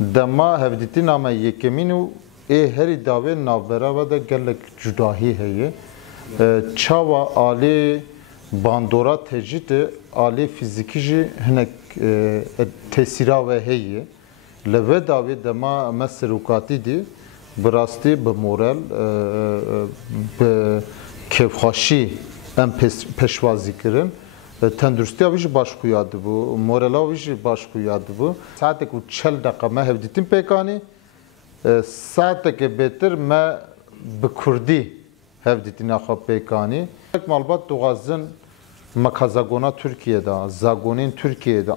dema hevdîtî nama yekemîn û ê herî davê navbera ve de gelek cudahî heye. Çawa alê bandora tecî alê fîzîkî jî hinek tesîra ve heye. Li ve davê dema me serokatî dî bi rastî bi moral bi kêfxweşî em pêşwazî kirin. Tenduristiya wî jî başxuya dibû, morala wî jî başxuya dibû. Saetek û 40 deqa me hevdîtîn pêkanî, saetekê bêtir me bi Kurdî hevdîtîna xwe pêkanî. Malbat dixwazin mekazagona Tirkiyeyê zagonên Tirkiyeyê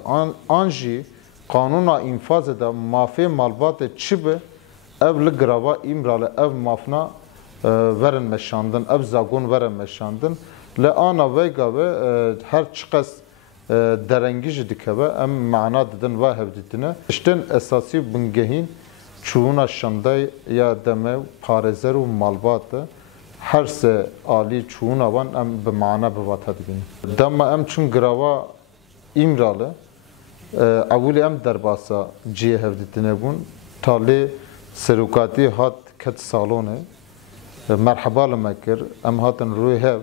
an jî qanûna înfazê de mafê malbatê çi be ev li girava îmralê ev mafna verin meşandin, ev zagon verin meşandin. Li ana veyga ve her çiqes derengî jî dikeve em mana didin ve hevdîtine. Tiştên esasî bingehîn çûna şandey ya deme parêzer û malbat e her se alî çûna wan em bi mana bi vata digin. Dema em çûn girava îmralê evlî em derbasa ciyê hevdîtine bûn talê serokatî hat ket salonê merheba li me kir em hatin rûyê hev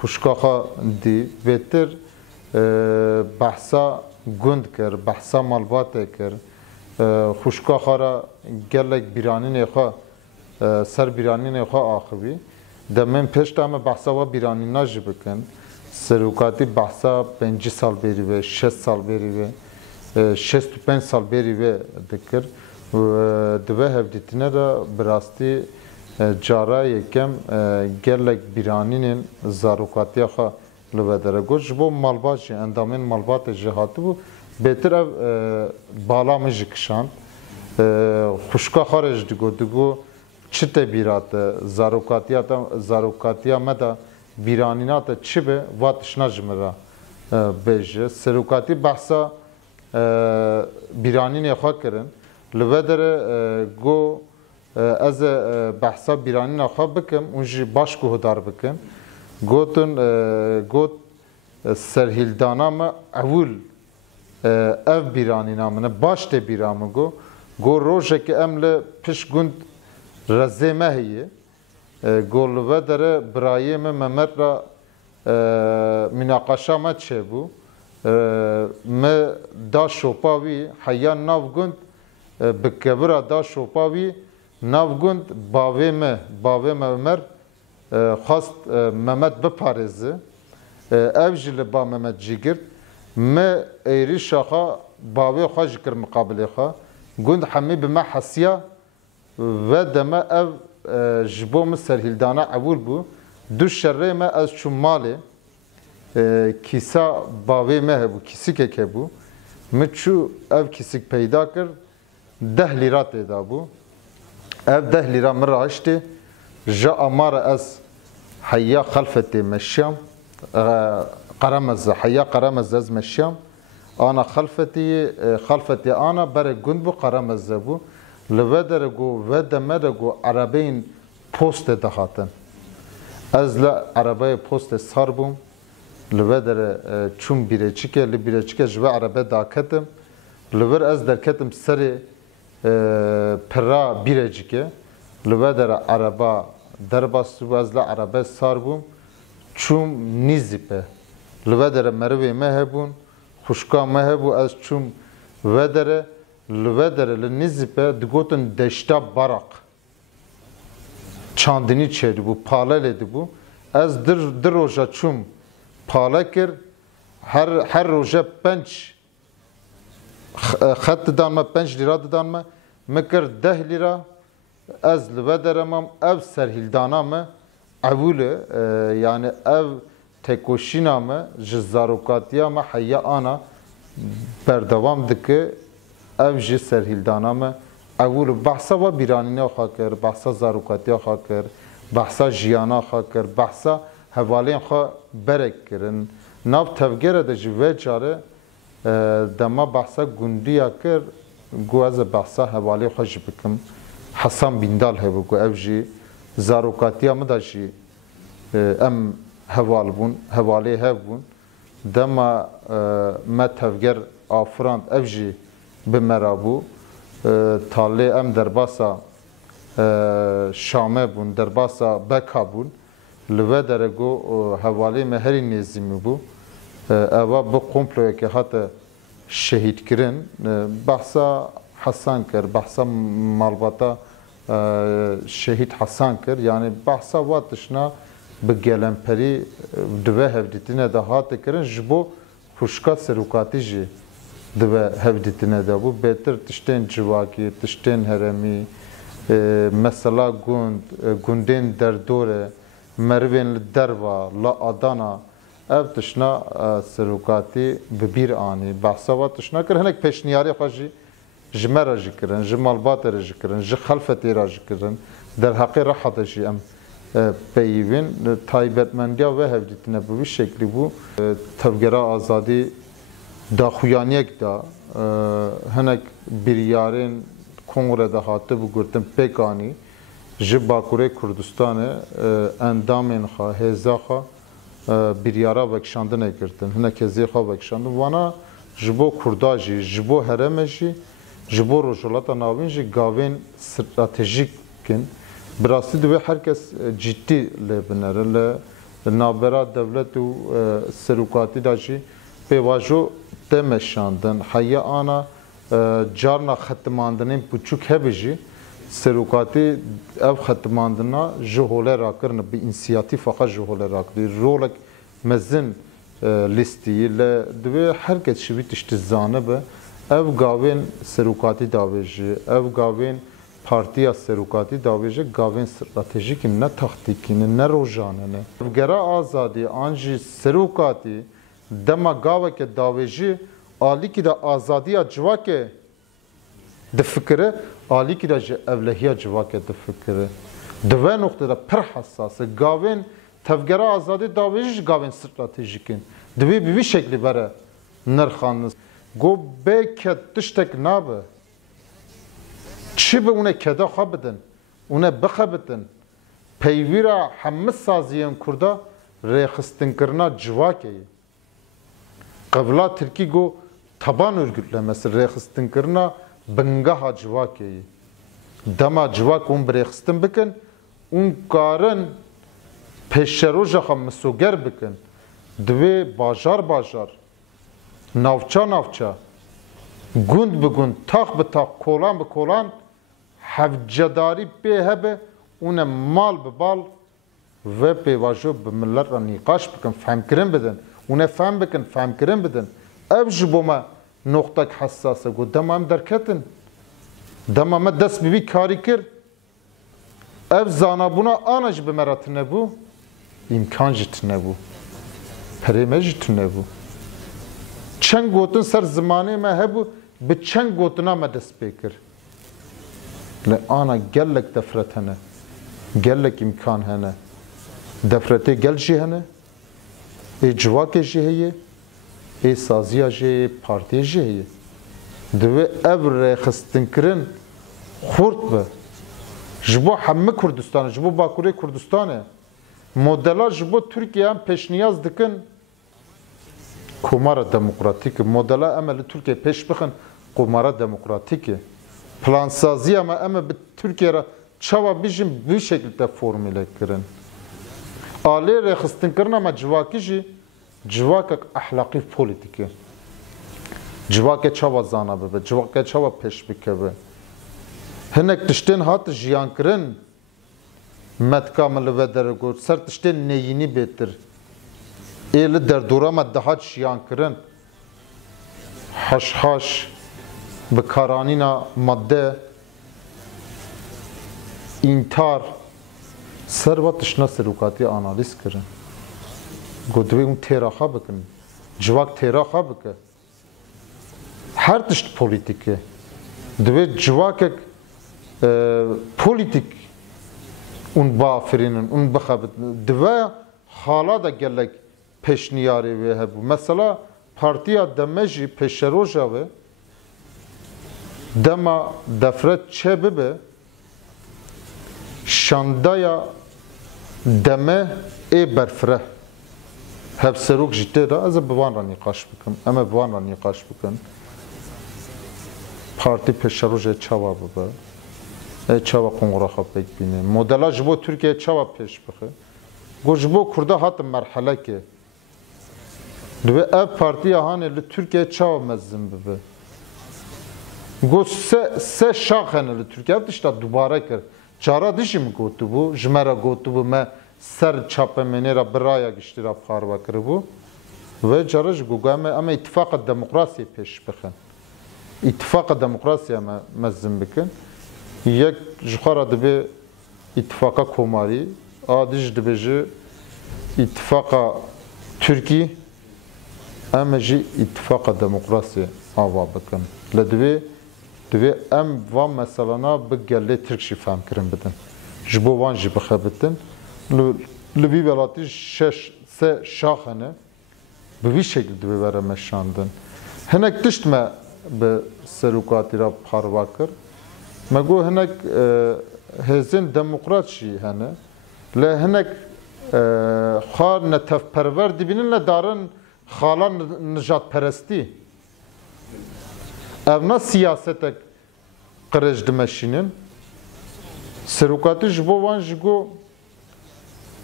xuşka xwe dî bêtir behsa gund kir, behsa malbatê kir, xuşka xwe re gelek bîranînê xwe ser bîranînê xwe axivî. Demên pêş de me behsa we bîranîna jî bikin. Serokatî behsa 5 sal berî ve 6 sal berî ve 65 sal berî ve dikir. Dibe hevdîtine de bi rastî cara yekem gelek bîranînên zarokatiya xwe li ve dere got ji bo malbat jî endamên malbatê jî hatibû bêtir ev bala min jî kişand. Xuşka xwe re jî digo çi te bîrate zarokatiya me de bîranîna te çi be va tişna ji min re bêje. Serokatî behsa bîranînê xwe kirin li ve dere got ez behsa bîranîna xwe bikim û jî baş guhdar bikim. Got serhîldana me ewil ev bîranîna min e baş tê bîra min got rojekê em li pişt gund rezê me heye got li ve dere birayê min Memet ra münaqeşa me çêbû me da şopa wî heya nav gund bi kevira da şopa wî nav gund bavê me Ömer xwast Memet biparêze ev jî li ba Memet jî girt me êrîşa xwe bavê xwe jî kir miqabilê xwe gund hemî bi me hesiya ve deme ev ji bo min serhîldana ewil bû du şerrê me ez çûm malê kîsa bavê me hebû kîsîkek hebû min çû ev kîsîk peyda kir 10 lîra tê dabû ev 10 lîra min raiştê ji amara ez heya xelfetê meşyam qeremeze heya qeremeze ez meşyam ana xelfetê ana berê gund bû qeremeze bû li ve dere got ve deme de got erebeyên postê dihatin ez li erebeyê postê sar bûm li ve dere çûm bîrêçikê li bîrêçikê ji ve erebe daketim li vir ez derketim serê pira bîrêcikê li ve dere ereba derbastû ez li erebe sar bûm çûm Nîzîpê li ve dere merivê me hebûn xuşka me hebû ez çûm ve dere li ve dere li Nîzîpê digotin deşta barak çandinî çêdibû palelê dibû ez di roja çûm pale kir her roja 5 xet didan me 5 lîra didan me min kir 10 lîra ez li ve dere mam ev serhîldana me ewil e yani ev tekoşîna me ji zarokatiya me heya ana berdewam dike ev jî serhîldana me ewil behsa we bîranîna xwe kir behsa zarokatiya xwe kir behsa jiyana xwe kir behsa hevalên xwe berek kirin nav tevgere de ji vê carê dema behsa gundiya kir got ez behsa hevalê xwe jî bikim Hesan Bindal hebû got ev jî zarokatiya min de jî em heval bûn hevalê hev bûn dema me tevger afirand ev jî بمرابو تالی ام درباسا شامه بون درباسا بکا بون لوه درگو حوالی مهری نزیمی بو اوا بو قمپلوی که حتی شهید کرن بحثا حسان کر بحثا مالباتا شهید حسان کر یعنی بحثا واتشنا به گلمپری دوه هفدیتینه ده هات کرن جبو خوشکات سروکاتی جی دوه هفدیتینه ده بو بهتر تشتین جواکی تشتین هرمی مثلا گوندین در دوره مروین دروا لا آدانا ev tişna serokatî bi bîr anî behsa wa tişna kir hinek pêşniyarî xwe jî ji me re jî kirin ji malbatê re jî kirin ji xelfetê re jî kirin derheqê reha de jî em peyivîn taybetmendiya ve hevdîtine bi vî şeklî bû tevgera azadî daxuyaniyek da hinek biryarên kongre de hatibû gurtin pêk anî ji Bakurê Kurdistanê endamên xwe hêza xwe biryara vekşandin ekirtin, hinek hezê xwe vekşandin. Wana ji bo Kurda jî, ji bo herême jî, ji bo rojhilata navîn jî gavên stratejîk in. Bi rastî divê herkes ciddî lê binêre. Li navbera devlet û serokatî da jî pêvajo tê meşandin. Heya ana carna xetimandinên biçûk hebe jî serokatî ev xetimandina ji holê rakirin bi însiyatîfa xwe ji holê rakirî. Rolek mezin listî le divê herkes ji vî tiştî zanibe ev gavên serokatî davê jî ev gavên partiya serokatî davê jî gavên stratejîk in ne taxtîkî in ne rojanê ne. Gera azadî an jî serokatî dema gaveke davê jî alîkî de azadiya civakê difikire alîkî de ji evlehiya civakê difikire. Di ve nokteda pir hessas e gavên tevgera azadî davê jî gavên stratejîk in. Divê bi vî şeklî bere nirxandin. Got bêke tiştek nabe. Çi bi hûne keda xwe bidin, hûne bixebitin. Peyvîra hemû saziyên Kurda rêxistinekirina civakê ye. Qebila Tirkî got taban örgütlemesi rêxistinekirina bingeha civakê ye. Dema civak hûn bi rêxistin bikin, hûn karin pêşeroja xwe misoger bikin. Divê bajar bajar, navça navça, gund bi gund, tax bi tax, kolan bi kolan hevcedarî pê hebe hûn mal bi bal ve pêvajo bi millet re nîqaş bikin, fehmkirin bidin. Hûn fehm bikin, fehmkirin bidin. Ev ji bo me noktek hessas e. Got dema em derketin. Dema me dest bi vî karî kir. Ev zanabûna ana ji bi me re tunebû, îmkan jî tunebû. Perê me jî tunebû. Çend gotin ser zimanê me hebû, bi çend gotina me dest pê kir. Li ana gelek defret hene. Gelek îmkan hene. Defretê gel jî hene. Ê civakê jî heye. Ê saziya jî heye, partiyê jî heye. Divê ev rêxistinkirin xurt be. Ji bo hemû Kurdistanê, ji bo Bakurê Kurdistanê modela ji bo Tirkiye em pêşniyaz dikin komara demokratîk e. Modela em li Tirkiye pêş bixin komara demokratîk e. Plansaziya me em bi Tirkiye re çawa bijin bi şekilde de formüle kirin. Alê rêxistinkirina me civakî jî civakek ehlaqî polîtîk e. Civakê çawa zana bibe, civakê çawa pêş bikeve. Hinek tiştên hat jiyankirin metka me li ve dere got ser tiştên neyînî bêtir. Ê li derdora me dihat jiyankirin heşhaş bi karanîna madde întar ser ve tişna serokatî analîz kirin. Got divê hûn têra xwe bikin. Civak têra xwe bike. Her tişt polîtîk e. Divê civakek polîtîk hûn biafirînin, hûn bixebitin. Divê hala da gelek pêşniyarê wê hebû. Mesela partiya deme jî pêşeroja wê dema defret çê bibe şandaya deme ê berfireh. Hevserok jî tê de ez ê bi wan re nîqaş bikim. Em ê bi wan re nîqaş bikin. parti peşeroje çava baba. Çava kongra xapek bine. Modela jibo Türkiye çava peş bıxı. Go jibo Kurda hat merhale ki. Dve ev partiye hani li Türkiye çava mezzin bebe. Go se şaxene li Türkiye ev dişta dubare kir. Çara dişi mi gotu bu? Jmera gotu bu me ser çapemenera biraya giştira parva kir bu. Ve caraj gugame ama ittifaka demokrasiye peş bıxın. İttifaka demokrasiye mezzin bikin. Yek jixara dibe ittifaka komari, adiş dibe ji ittifaka Türkiye, ama ji ittifaka demokrasiye ava bikin. Dibe em van meselana bi gelle Türk şi fehm kirin bidin. Ji bo van jî bixebitin. Li vî welatî se şaxene bi vî şekil dibe vere meşandin. Hinek tişt me bi serokatî ra parva kir. Me got hinek hêzên demokrat jî hene. Li hinek xwe netevperwer dibînin le darin xala nijadperestî. Ev na siyasetek qirêj dimeşînin. Serokatî ji bo wan jî got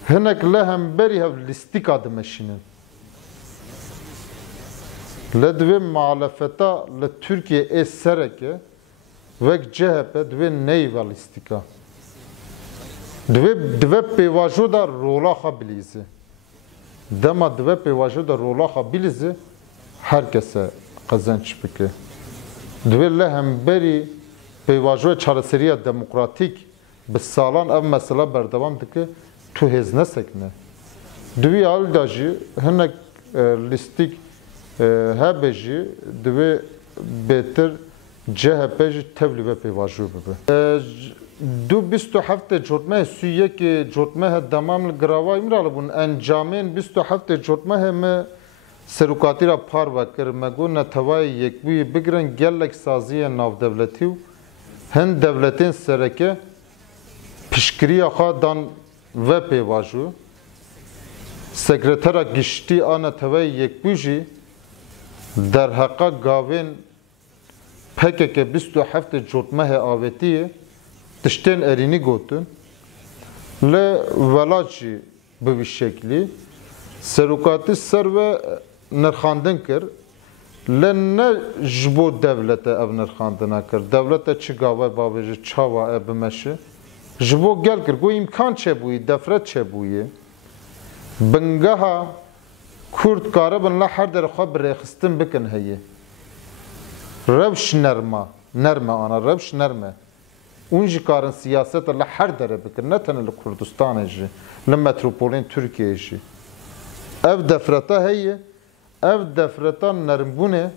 hinek li hemberî hev lîstîka dimeşînin. Li divê muhalefeta li Türkiye ê sereke vek CHP divê neyva lîstîka. Divê pêvajo da rola xwe bilîze. Dema divê pêvajo da rola xwe bilîze herkese qezenç bike. Divê li hemberî pêvajoya çareseriya demokratîk bi salan ev mesela berdewam dike tu hêz nesekine. Divê alda jî hinek lîstîk hebe jî divê bêtir CHP jî tevlî ve pêvajo bibe. Du 27 cotmehê Sûyekê cotmehê demam li giravayê min re bûn. Encamên 27 cotmehê me serokatî ra parve kir. Me got netewayê yekbûyî bigirin gelek saziyên navdewletî û hin devletên sereke piştgiriya xwe dan ve pêvajo. Sekretera giştî a netewayê yekbû jî derheqa gavên PKK 27 cotmehê avêtiyê tiştên erînî gotin. Li welat jî bi vî şeklî serokatî ser ve nirxandin kir. Li ne ji bo devlete ev nirxandina kir. Devlete çi gave bavêje çawa e bimeşe. Ji bo gel kir. Got îmkan çêbûyî, defret çêbûyî. Bingeha Kurd karibin la her derê xwe bi rêxistin bikin heye. Rewş nerme ana rewş nerme. Ûn jî karin siyaseta li her derê bikin. Ne tene li Kurdistanê jî, li metropolên Tirkiyeyê jî. Ev defreta heye, ev defreta nermbûnê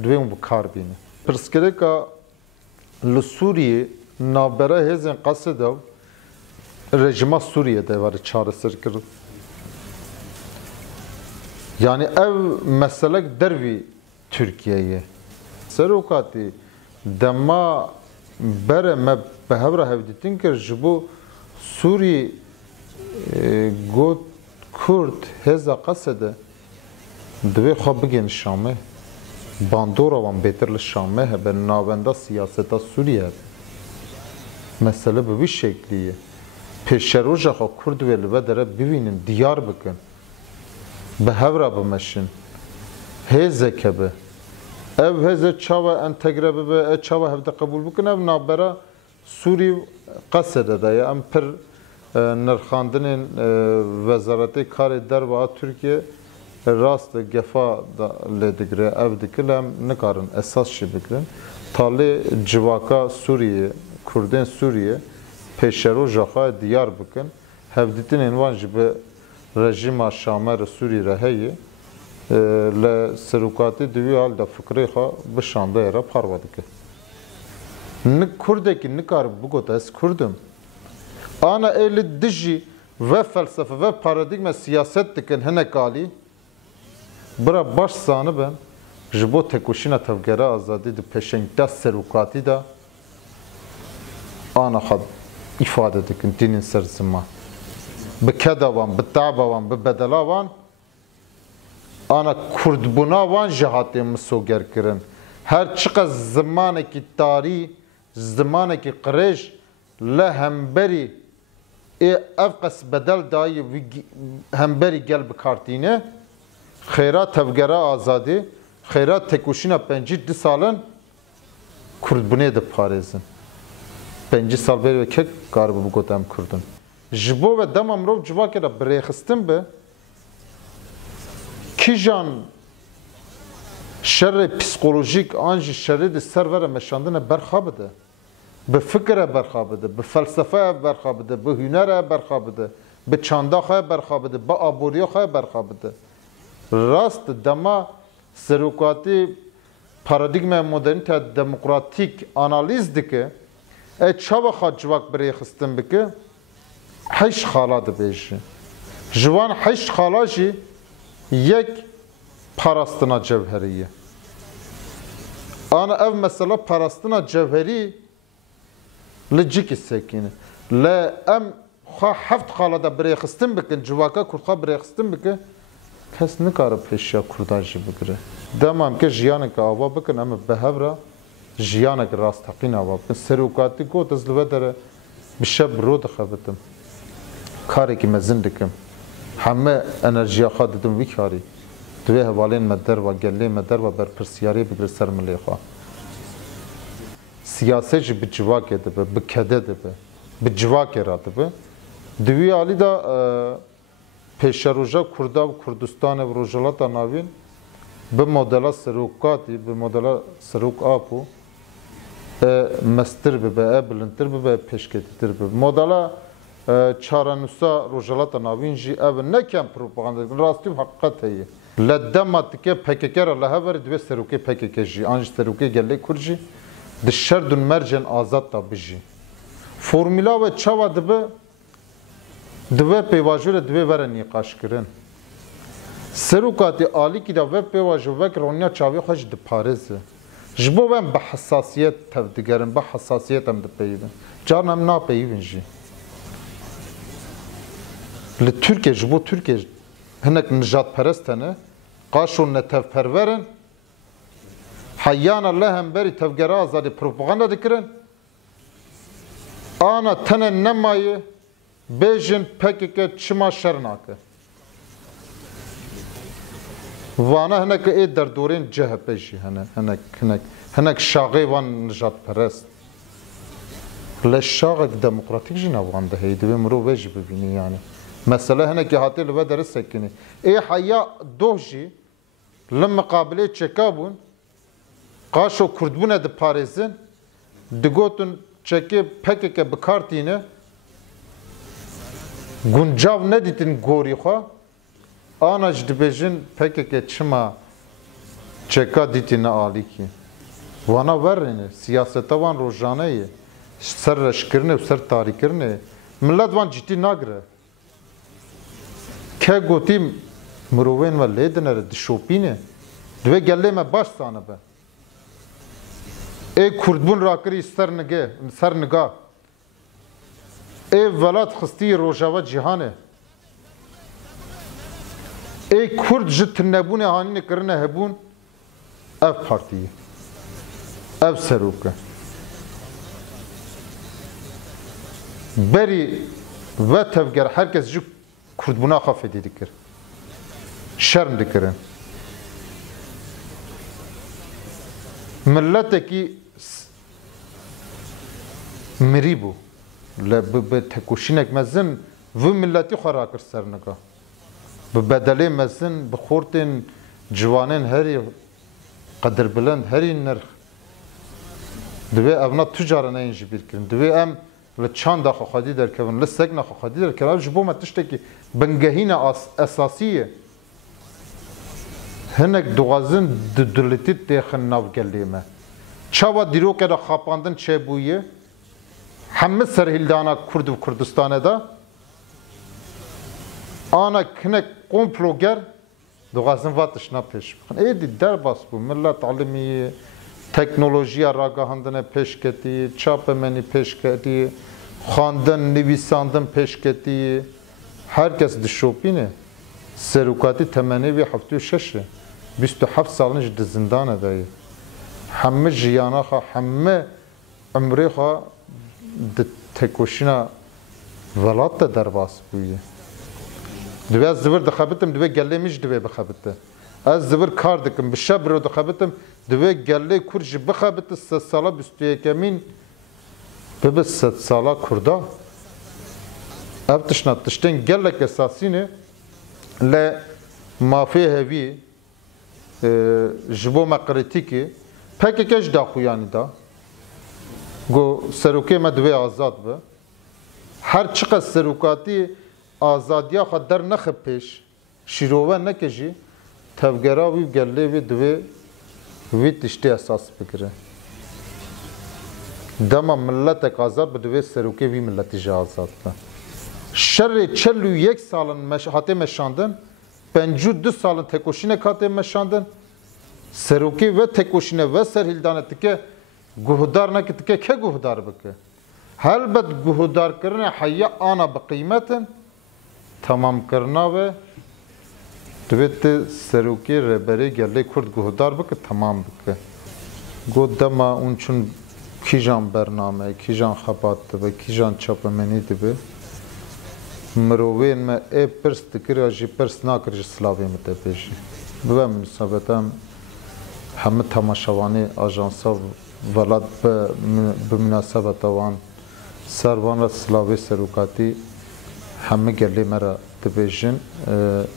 divê hûn bi kar bîne. Pirsgirêka li Sûriyê navbera hêzên Qesedew rejima Sûriyê were çareser kirin. Yani ev meselek dervî Türkiye'ye. Serokatî dema bere me bi hevra hevdîtin kir ji bo Sûrî got Kurd hêza Qesede divê xwe bigên Şamê. Bandora wan bêtir li Şamê hebe navenda siyaseta Sûriye hebe. Mesele bi vî şeklî ye. Pêşeroja xwe Kurd wê li ve dere bivînin, diyar bikin. Bi hevra bimeşin. Hêzek hebe. Ev hêze çawa entegre bibe, e çawa hevde qebûl bikin, ev navbera Sûrî Qesedê de ye. Em pir nirxandinên Wezaretê Karê Derve Tirkiye rast gefa lê digire ev dikir em nikarin esas jî bikirin. Talê civaka Sûriyê, Kurdên Sûriye pêşeroja xwe diyar bikin. Hevdîtinên wan jî bi rejima Şamer Sûrî re heye. Li serokatî divê hal de fikrê xwe bi şandeyê re parve dike. Kurdekî nikare bigot ez Kurdim. Ana ê li dijî ve felsefe ve paradigma siyaset dikin hinek alî bira baş zanibin ji bo tekoşîna tevgera azadî di pêşengda serokatî de ana xwe îfade dikin dînên ser ziman. Bi keda wan, bi taba wan, bi bedela wan ana Kurdbûna wan jî hatê misogerkirin. her çıka zamaneki tarihi zamaneki qirêj le hemberî ev qes bedel dayê hemberî gel bikartîne xêra tevgera azadî xêra tekoşîna pencî di salin Kurdbûnê diparêzin. 5 sal berê kek karibû bigot em Kurdin. Ji bo ve dema mirov civakê re birêxistin be kîjan şerê psikolojîk an jî şerê di ser vere meşandine berxa bide. Bi fikre berxa bide, bi felsefeye berxa bide, bi hünere berxa bide, bi çanda xwe berxa bide, bi aboriya xwe berxa bide. Rast dema serokatî paradigma modernite demokratik analiz dike çava xwe civak birêxistin bike heşt xala dibêje. Ji wan heşt xala jî yek parastina cevherî ye. Ana ev mesela parastina cevherî li cikî sekîne. Le em xwe heft xala da birêxistin bikin, civaka Kurd xwe birêxistin bike kes nikare pêşiya Kurdan jî bigire. Dema em ke jiyaneke ava bikin em bi hev re jiyaneke rastaqîn ava bikin. Serokatî got ez li ve dere bi şev bi ro dixebitim. Karekî mezin dikim. Heme enerjiya xwe didim vî karî. Divê hevalên me derve, gelê me derve berpirsiyarî bigire ser milê xwe. Siyaset jî bi civakê dibe, bi kede dibe, bi civakê re dibe. Di wî alî de pêşeroja Kurda û Kurdistanê û Rojhilata navîn bi modela serokatî, bi modela serok apû mestir bibe, bilindtir bibe, pêşketîtir bibe. Modela çarenûsa Rojhilata navîn jî ev nekem propaganda dikin, rastî û heqîqet heye. Le dema dike PKK re li heverê divê serokê PKK jî, an jî serokê gelê Kurd jî di şerd û mercên azad da bijî. Formûla ve çawa dibe divê pêvajûrê divê were nîqaşkirin. Serokatî alîkî de ve pêvajû vek roniya çavê xwe jî diparêze. Ji bo em bi hesasiyet tev digerin, bi hesasiyet em dipeyivin. Caran em napeyivin jî. Li Tirkiye ji bo Tirkiye hinek nijadperest hene, qaş û netevperverin, heyyana le hemberî tevgera azadî propaganda dikirin, ana tenê nemayê bêjin PKK çima şer nake. Vana hinek ê derdorên CHP jî hene, hinek şaxê wan nijadperest. Le şaxek demokratîk jî navwan de heye, divê mirov vê jî bibînî yani. Mesela hinekî hatê li ve dere sekinî. Ê heya doh jî li miqabilê çeka bûn, qaş û Kurdbûnê diparêzin, digotin çekê PKK bikartîne, guncav nedîtin gorî xwe, ana jî dibêjin PKK çima çeka dîtîne alîkî. Wana werrêne, siyaseta wan rojane ye, ser reşkirinê û ser tarîkirinê, millet wan cidî nagire. Ke gotî mirovên ve lê dinere dişopîne, divê gelê me baş zanibe. Ê Kurdbûn rakirî ser niga. Ê welat xistî rojava cîhanê. Ê Kurd ji tinebûnê hanînê kirine hebûn, ev partiyê, ev serok e. Berî ve tevger herkes ji Kurdbûna xwe fêdî dikir. Şerm dikirin. Milletekî mirî bû. Bi tekoşînek mezin vî milletî xwe rakir ser niga. Bi bedelê mezin, bi xortên ciwanên herî qedirbilind, herî nirx. Divê evna tu caran eyên jî bîrkirin. Divê em li çanda xwe xwedî derkevin, li sekna xwe xwedî derkevin. Ev ji bo me tiştekî bingehîna esasî ye. Hinek dixwazin di dulîtî têxin nav gelê me. Çawa dîrokê de xapandin çêbûye, hemû serhîldana Kurd û Kurdistanê de, ana hinek komploger dixwazin va tişna pêş bixin. Êdî derbas bû, millet elîmî teknolojiya ragahandinê pêşketî, çapemênî pêşketî, xandin, nivîsandin pêşketî, herkes dişopîne. Serokatî temenê wê 76 27 salin ji di zindanê de ye. همه جیانا خا همه عمری خا تکوشینا ولات درباس بویه دوی از زور دخابتم دوی گله میش دوی بخابته از زور کار دکم به شب رو دخابتم دوی گله کرج بخابته 3 ساله 21 کمین به 3 ساله کردا اب تشتن گله که اساسینه ل مافی هوی جبو مقرتیکی پکی کش دا خویانی دا گو سروکی ما دوی آزاد به هر چقدر سروکاتی آزادیا خود در نخب پیش شیروه نکشی تفگرا وی گله وی دوی وی تشتی اساس بکره دما ملت آزاد به دوی سروکی وی ملتی جا آزاد به شر 41 سالن حتی مشاندن 52 سالن تکوشینه کاته مشاندن سروکی و تکوشینه و سرهیلدانه تکه گهدار نکه تکه که گهدار بکه هلبت گهدار کرنه حیا آنا بقیمتن تمام کرنا و دویت سروکی ربری گله کرد گهدار بکه تمام بکه گو دما اون چون کیجان برنامه کیجان خبات دبه کیجان چاپمنی دبه مروین ما ای پرس دکری آجی پرس ناکرش سلاوی متبیشی به مناسبتم همه تماشاوانی آژانسا ولاد به مناسبت وان سروان را سلاوی سروکاتی همه گلی مرا تبیشن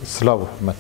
سلاو حکمت